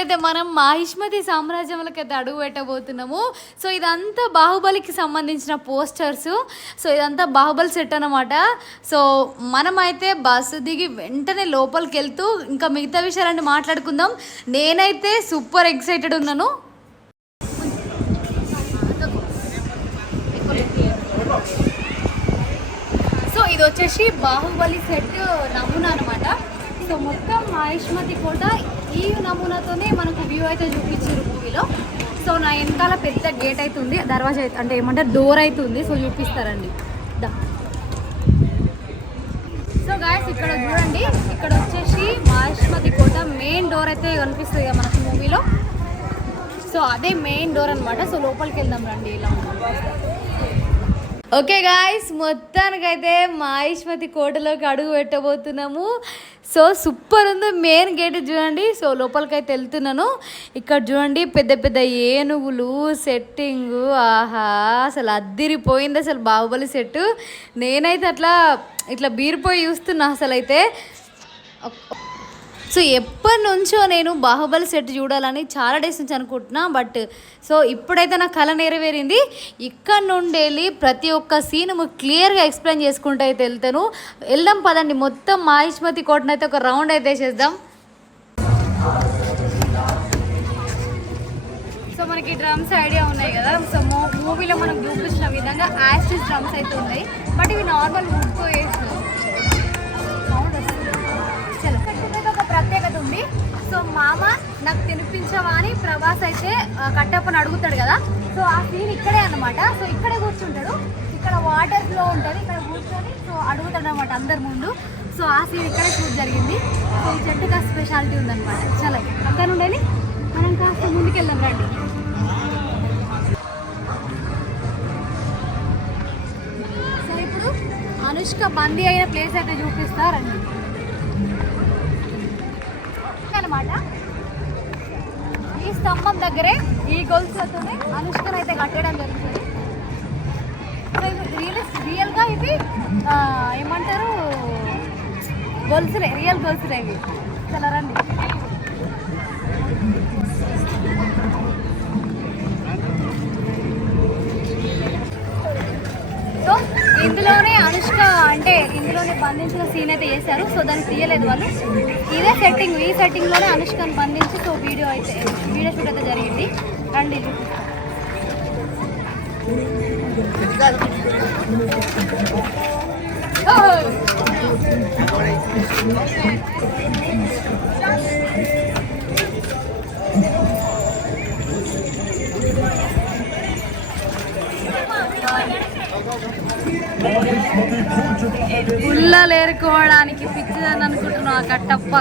ఇప్పుడైతే మనం మాహిష్మతి సామ్రాజ్యంలోకి అయితే అడుగు పెట్టబోతున్నాము. సో ఇదంతా బాహుబలికి సంబంధించిన పోస్టర్స్ సో ఇదంతా బాహుబలి సెట్ అనమాట సో మనమైతే బస్సు దిగి వెంటనే లోపలికి వెళ్తూ ఇంకా మిగతా విషయాలన్నీ మాట్లాడుకుందాం. నేనైతే సూపర్ ఎక్సైటెడ్ ఉన్నాను. సో ఇది వచ్చేసి బాహుబలి సెట్ నమూనా అనమాట సో మొత్తం మహిష్మతి కోట ఈ నమూనాతోనే మనకు వ్యూ అయితే చూపించారు మూవీలో సో నా వెనకాల పెద్ద గేట్ అయితే ఉంది. దర్వాజా అయితే అంటే ఏమంటారు? డోర్ అయితే ఉంది. సో చూపిస్తారండి. దా. సో గాయస్ ఇక్కడ చూడండి. ఇక్కడ వచ్చేసి మహిష్మతి కోట మెయిన్ డోర్ అయితే కనిపిస్తుంది కదా మనకు మూవీలో సో అదే మెయిన్ డోర్ అన్నమాట. సో లోపలికి వెళ్దాం రండి ఇలా. ఓకే గాయస్ మొత్తానికైతే మహేష్మతి కోటలోకి అడుగు పెట్టబోతున్నాము. సో సూపర్ ఉంది మెయిన్ గేట్ చూడండి. సో లోపలికైతే వెళ్తున్నాను. ఇక్కడ చూడండి పెద్ద పెద్ద ఏనుగులు సెట్టింగ్ ఆహా అసలు అద్దిరిపోయింది అసలు బాహుబలి సెట్ నేనైతే అట్లా ఇట్లా బీరిపోయి చూస్తున్నా అసలు అయితే సో ఎప్పటి నుంచో నేను బాహుబలి సెట్ చూడాలని చాలా డేస్ నుంచి అనుకుంటున్నా బట్ సో ఇప్పుడైతే నా కళ నెరవేరింది. ఇక్కడ నుండి వెళ్ళి ప్రతి ఒక్క సీన్ క్లియర్గా ఎక్స్ప్లెయిన్ చేసుకుంటూ అయితే వెళ్తాను. వెళ్దాం పదండి మొత్తం మాహిష్మతి కోటను అయితే ఒక రౌండ్ అయితే చేద్దాం. సో మనకి డ్రమ్స్ ఐడియా ఉన్నాయి కదా. సో మూవీలో మనం చూపించిన విధంగా యాస్టిస్ డ్రమ్స్ అయితే ఉన్నాయి. బట్ ఇవి నార్మల్ వుడ్తో వేసినాం ఉంటుంది సో మామ నాకు తినిపించవా అని ప్రభాస్ అయితే కట్టప్పని అడుగుతాడు కదా. సో ఆ సీన్ ఇక్కడే అన్నమాట. సో ఇక్కడే కూర్చుంటాడు. ఇక్కడ వాటర్ ఫ్లో ఉంటుంది. ఇక్కడ కూర్చొని సో అడుగుతాడు అనమాట అందరి ముందు. సో ఆ సీన్ ఇక్కడే చూసి జరిగింది. సో ఈ చెట్టుకి ఆ స్పెషాలిటీ ఉందన్నమాట. చాలా అక్కడ ఉండని మనం కాస్త ముందుకెళ్ళాం రండి. సో ఇప్పుడు అనుష్క బందీ అయిన ప్లేస్ అయితే చూపిస్తారండి అనమాట ఈ స్తంభం దగ్గరే ఈ గొలుసులతోనే అనుష్కను అయితే కట్టడం జరుగుతుంది. సో రియల్ రియల్గా ఇవి ఏమంటారు? గొలుసులే రియల్ గొలుసులే ఇవి. చాలా రండి సో ఇందులోనే అనుష్క అంటే ఇందులోనే బంధించిన సీన్ అయితే చేశారు సో దాన్ని తీయలేదు వాళ్ళు. ఇదే సెట్టింగ్ ఈ సెట్టింగ్లోనే అనుష్కను బంధించి సో వీడియో అయితే వీడియో షూట్ అయితే జరిగింది. రండి చూపిస్తాను. పుల్లలు ఏరుకోవడానికి పిచ్చిదని అనుకుంటున్నావు ఆ కట్టప్ప.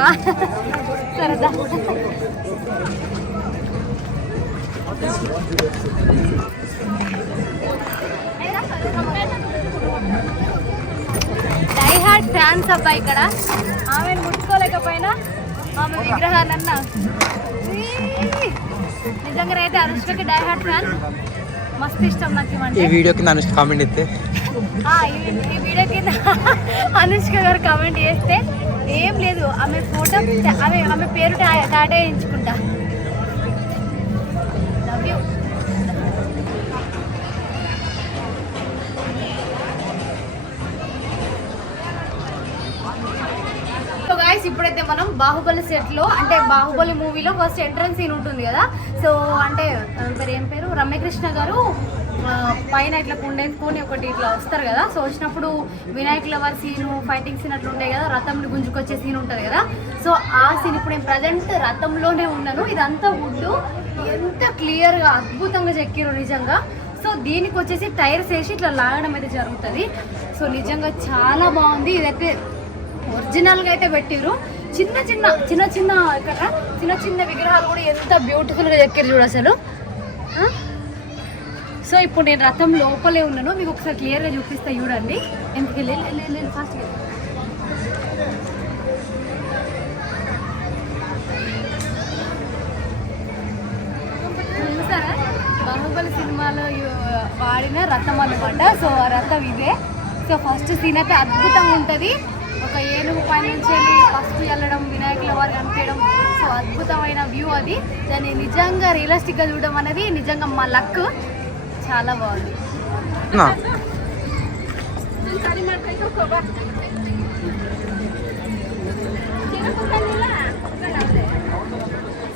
సరదా. డై హార్ట్ ఫ్యాన్స్ అబ్బాయి ఇక్కడ. ఆమెను ముట్టుకోలేకపోయినా ఆమె విగ్రహాలన్నా. నిజంగా అయితే అనుష్కకి డై హార్ట్ ఫ్యాన్ మస్తు ఇష్టం నాకు ఈ వీడియోకి వీడియో అనుష్క కామెంట్ అయితే ఈ వీడియో కింద అనుష్క గారు కమెంట్ చేస్తే ఏం లేదు ఆమె ఫోటో ఆమె ఆమె పేరు టా- టాటా వేయించుకుంటా లవ్ యూ సో గాయస్ ఇప్పుడైతే మనం బాహుబలి సెట్లో అంటే బాహుబలి మూవీలో ఫస్ట్ ఎంట్రన్స్ సీన్ ఉంటుంది కదా. సో అంటే పేరు ఏం పేరు? రమ్యకృష్ణ గారు పైన ఇట్లా కుండేసుకొని ఒకటి ఇట్లా వస్తారు కదా. సో వచ్చినప్పుడు వినాయకుల వారి సీను ఫైటింగ్ సీన్ అట్లా ఉండే కదా. రథంని గుంజుకొచ్చే సీన్ ఉంటుంది కదా. సో ఆ సీన్ ఇప్పుడు నేను ప్రజెంట్ రథంలోనే ఉన్నాను. ఇదంతా వుడ్ ఎంత క్లియర్గా అద్భుతంగా చెక్కిరు నిజంగా. సో దీనికి వచ్చేసి టైర్స్ వేసి ఇట్లా లాగడం అయితే జరుగుతుంది. సో నిజంగా చాలా బాగుంది. ఇదైతే ఒరిజినల్గా అయితే పెట్టిర్రు. చిన్న చిన్న చిన్న చిన్న ఇక్కడ చిన్న చిన్న విగ్రహాలు కూడా ఎంత బ్యూటిఫుల్గా చెక్కిరు చూడు అసలు. సో ఇప్పుడు నేను రథం లోపలే ఉన్నాను. మీకు ఒకసారి క్లియర్గా చూపిస్తా చూడండి. ఎందుకు వెళ్ళి ఫాస్ట్ చూసారా? బాహుబలి సినిమాలో వాడిన రథం అనమాట సో ఆ రథం ఇదే. సో ఫస్ట్ సీన్ అయితే అద్భుతంగా ఉంటుంది. ఒక ఏనుగు పైనుంచి వెళ్ళి పసుపు వినాయకుల వారు కనిపించడం సో అద్భుతమైన వ్యూ అది. దాన్ని నిజంగా రియలిస్టిక్గా చూడడం అనేది నిజంగా మా లక్ చాలా బాగుంది.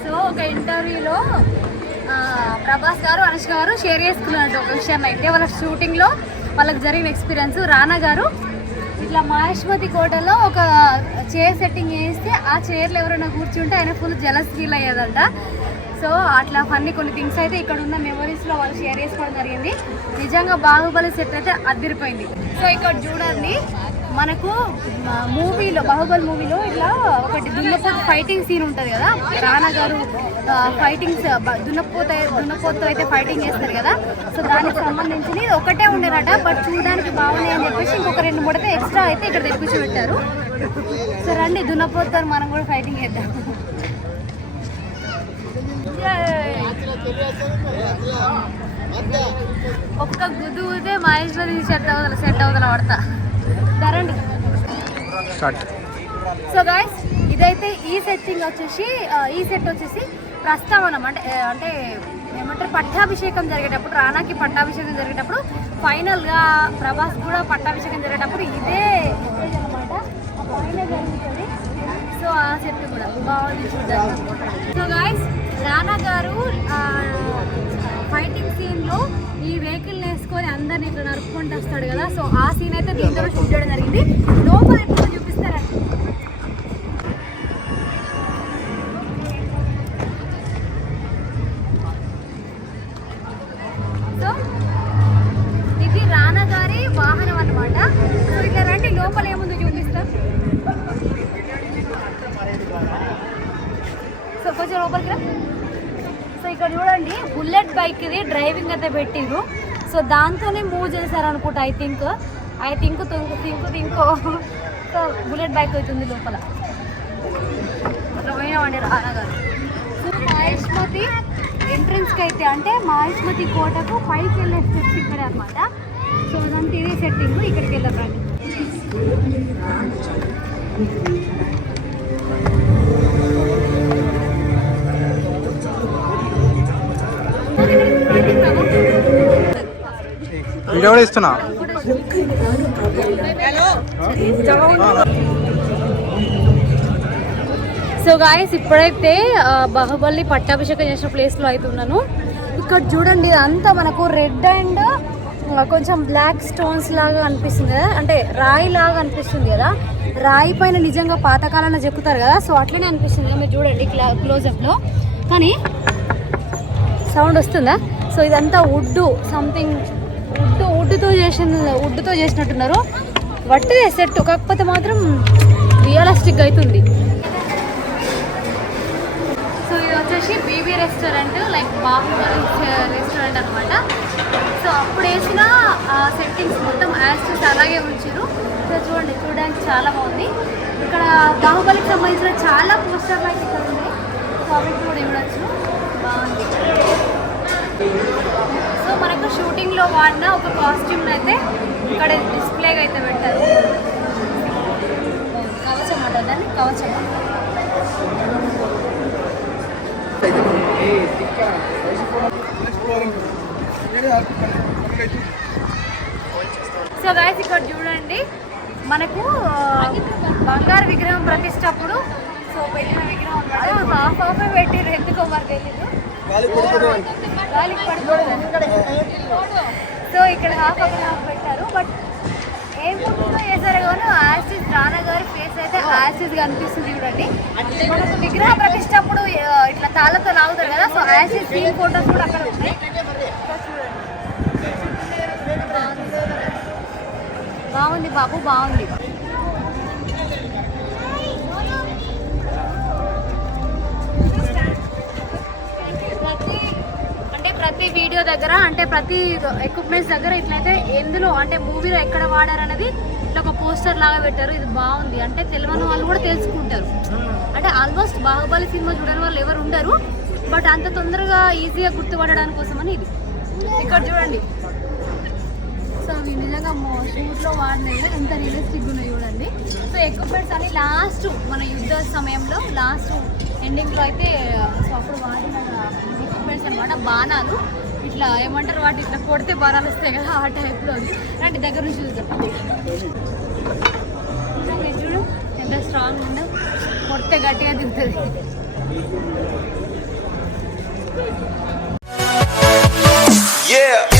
సో ఒక ఇంటర్వ్యూలో ప్రభాస్ గారు అనుష్క గారు షేర్ చేసుకున్నట్టు ఒక విషయాన్ని అయితే వాళ్ళ షూటింగ్లో వాళ్ళకి జరిగిన ఎక్స్పీరియన్స్ రానా గారు ఇట్లా మహేష్మతి కోటలో ఒక చైర్ సెట్టింగ్ చేస్తే ఆ చైర్లో ఎవరైనా కూర్చుంటే ఆయన ఫుల్ జలస్ ఫీల్ అయ్యేదంట. సో అట్లా ఫన్నీ కొన్ని థింగ్స్ అయితే ఇక్కడ ఉన్న మెమరీస్లో వాళ్ళు షేర్ చేసుకోవడం జరిగింది. నిజంగా బాహుబలి సెట్ అయితే అదిరిపోయింది. సో ఇక్కడ చూడండి మనకు మూవీలో బాహుబలి మూవీలో ఇట్లా ఒకటి దున్నపోత ఫైటింగ్ సీన్ ఉంటుంది కదా? రానా గారు ఫైటింగ్స్ దున్నపోత దున్నపోతు అయితే ఫైటింగ్ చేస్తారు కదా? సో దానికి సంబంధించి ఒకటే ఉండేనట బట్ చూడడానికి బాగున్నాయి అని చెప్పేసి ఇంకొక రెండు మూడు అయితే ఎక్స్ట్రా అయితే ఇక్కడ తెప్పించి పెట్టారు. సో రండి దున్నపోతారు మనం కూడా ఫైటింగ్ చేద్దాం. ఒక్క గుద్దు గుద్దే మహేశ్వరి సెట్ అవుదల సెట్ అవుదల పడతా. ధరండి. స్టార్ట్ సో గాయస్ ఇదైతే ఈ సెట్టింగ్ వచ్చేసి ఈ సెట్ వచ్చేసి ప్రస్తావనం అంటే అంటే ఏమంటారు పట్టాభిషేకం జరిగేటప్పుడు రానాకి పట్టాభిషేకం జరిగేటప్పుడు ఫైనల్గా ప్రభాస్ కూడా పట్టాభిషేకం జరిగేటప్పుడు ఇదే అనమాట పైన జరుగుతుంది సో ఆ సెట్ కూడా బాగుంది చూద్దాం. సో గాయస్ రానా గారు ఫైటింగ్ సీన్లో ఈ వెహికల్ వేసుకొని అందరిని ఇట్లా నడుపుకుంటూ వస్తాడు కదా. సో ఆ సీన్ అయితే దీంతో షూట్ చేయడం జరిగింది. లోపల ఇక్కడ చూడండి. బుల్లెట్ బైక్ ఇది డ్రైవింగ్ అయితే పెట్టిండ్రు సో దాంతోనే మూవ్ చేశారు అనుకుంటా ఐ థింక్. ఐ థింక్ తుంకు థింక్ తింకో సో బుల్లెట్ బైక్ అవుతుంది లోపల. అట్లా పోయినామండి సో మహేష్మతి ఎంట్రన్స్కి అయితే అంటే మహేష్మతి కోటకు పైకి వెళ్ళే స్టెప్స్ ఇక్కడ అనమాట సో అదంతా ఇదే సెట్టింగ్ ఇక్కడికి వెళ్ళాం రండి. వీడియో కూడా ఇస్తున్నా. సో గాయస్ ఇప్పుడైతే బాహుబలి పట్టాభిషేకం చేసిన ప్లేస్లో అయితే ఉన్నాను. ఇక్కడ చూడండి అంతా మనకు రెడ్ అండ్ కొంచెం బ్లాక్ స్టోన్స్ లాగా అనిపిస్తుంది. కదా అంటే రాయి లాగా అనిపిస్తుంది కదా. రాయి పైన నిజంగా పాతకాలంలో చెక్కుతారు కదా. సో అట్లనే అనిపిస్తుంది కదా మీరు చూడండి క్లోజప్లో కానీ సౌండ్ వస్తుందా? సో ఇదంతా వుడ్ సంథింగ్ వుడ్ వుడ్తో చేసిన వుడ్తో చేసినట్టున్నారు. వట్టిదే సెట్ కాకపోతే మాత్రం రియలిస్టిక్ అవుతుంది సో ఇది వచ్చేసి BB restaurant like Baahubali restaurant అనమాట సో అప్పుడు వేసిన సెట్టింగ్స్ మొత్తం యాస్టర్స్ అలాగే ఉంచారు. సో చూడండి చూడడానికి చాలా బాగుంది. ఇక్కడ బాహుబలికి సంబంధించిన చాలా పోస్టర్లు అయితే ఇక్కడ ఉన్నాయి. సో అవి కూడా ఇవ్వచ్చు బాగుంది సో మనకు షూటింగ్లో వాడిన ఒక కాస్ట్యూమ్ అయితే ఇక్కడ డిస్ప్లేగా అయితే పెట్టారు. కవచం అంట దాన్ని? కవచం. సో గాయస్ ఇక్కడ చూడండి. మనకు బంగారు విగ్రహం ప్రతిష్టప్పుడు సో పెట్టిన విగ్రహం అనమాట హాఫ్ హాఫ్ పెట్టిరు ఎందుకో మరి తెలీదు. గాలికి పడిపోతుంది సో ఇక్కడ హాఫ్ అక్కడ హాఫ్ పెట్టారు బట్ ఏం ఫోటోలో చేశారు కానీ యాసిస్ రానా గారి ఫేస్ అయితే యాసిస్ కనిపిస్తుంది చూడండి. మనకు విగ్రహ ప్రతిష్ట అప్పుడు ఇట్లా తాళ్ళతో లాగుతారు కదా సో యాసిస్ సీన్ ఫోటోస్ కూడా అక్కడ ఉంటాయి బాగుంది బాబు బాగుంది. ప్రతి వీడియో దగ్గర అంటే ప్రతి ఎక్విప్మెంట్స్ దగ్గర ఇట్లయితే ఎందులో అంటే మూవీలో ఎక్కడ వాడారు అనేది ఇట్లా ఒక పోస్టర్ లాగా పెట్టారు. ఇది బాగుంది. అంటే తెలియని వాళ్ళు కూడా తెలుసుకుంటారు. అంటే ఆల్మోస్ట్ బాహుబలి సినిమా చూడని వాళ్ళు ఎవరు ఉండరు. బట్ అంత తొందరగా ఈజీగా గుర్తుపడడానికి కోసమని ఇది. ఇక్కడ చూడండి. సో అవి నిజంగా షూట్లో వాడినవి. ఎంత రియలిస్టిక్ ఉన్నాయి చూడండి. సో ఎక్విప్మెంట్స్ అన్ని లాస్ట్ మన యుద్ధ సమయంలో లాస్ట్ ఎండింగ్లో అయితే సో అప్పుడు వాడిన ఐటమ్స్ అనమాట బాణాలు. ఇట్లా ఏమంటారు వాటి ఇట్లా కొడితే బాణాలు వస్తాయి కదా ఆ టైప్లో అంటే దగ్గర నుంచి చూద్దాం. చూడు ఎంత స్ట్రాంగ్ ఉందో. కొడితే గట్టిగా తింటుంది Yeah!